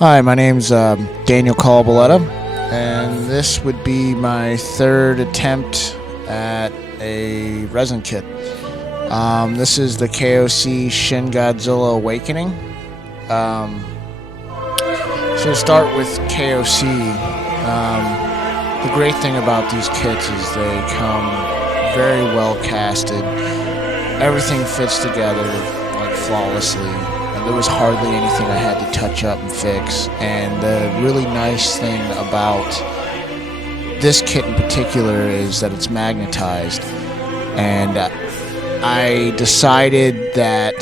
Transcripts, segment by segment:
Hi, my name's Daniel Collabolletta, and this would be my third attempt at a resin kit. This is the KOC Shin Godzilla Awakening. So to start with KOC, the great thing about these kits is they come very well casted. Everything fits together like flawlessly. There was hardly anything I had to touch up and fix, and the really nice thing about this kit in particular is that it's magnetized, and I decided that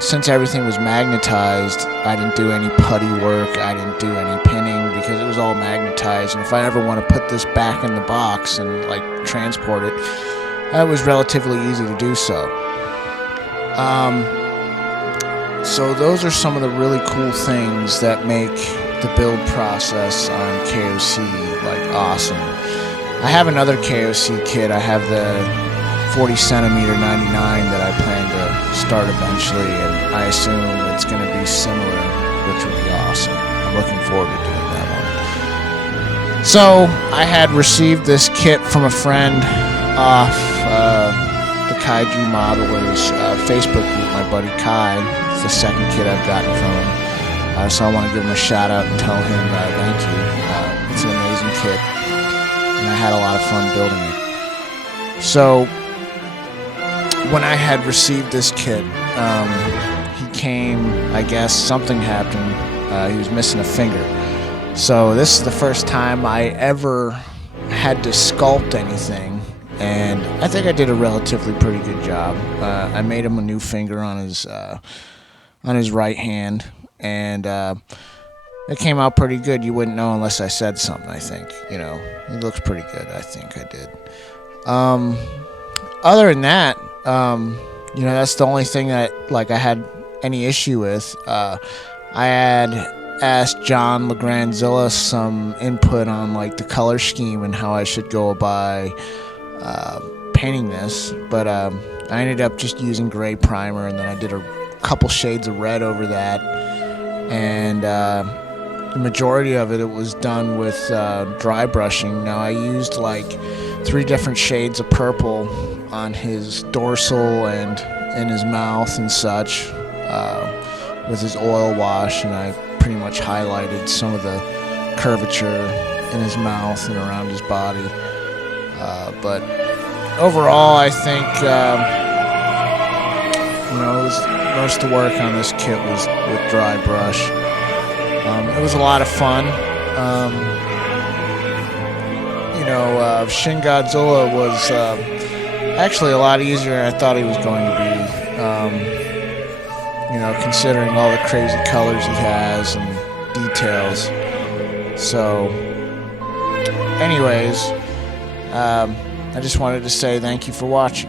since everything was magnetized, I didn't do any putty work, I didn't do any pinning, because it was all magnetized, and if I ever want to put this back in the box and like transport it, it was relatively easy to do so. So those are some of the really cool things that make the build process on KOC like awesome. I have another KOC kit. I have the 40 centimeter 99 that I plan to start eventually, and I assume it's going to be similar, which would be awesome. I'm looking forward to doing that one. So I had received this kit from a friend off the Kaiju Modelers Facebook group, my buddy Kai. It's the second kit I've gotten from him. So I want to give him a shout out and tell him thank you. It's an amazing kit, and I had a lot of fun building it. So when I had received this kit, he came, I guess something happened. He was missing a finger. So this is the first time I ever had to sculpt anything. And I think I did a relatively pretty good job. I made him a new finger on his right hand, and it came out pretty good. You wouldn't know unless I said something. I think it looks pretty good. I think I did. Other than that, that's the only thing that I had any issue with. I had asked John Legrandzilla some input on the color scheme and how I should go by painting this, but I ended up just using gray primer, and then I did a couple shades of red over that, and the majority of it was done with dry brushing. Now I used 3 different shades of purple on his dorsal and in his mouth and such with his oil wash, and I pretty much highlighted some of the curvature in his mouth and around his body. But overall, I think most of the work on this kit was with dry brush. It was a lot of fun. Shin Godzilla was actually a lot easier than I thought he was going to be. Considering all the crazy colors he has and details. So, anyways. I just wanted to say thank you for watching.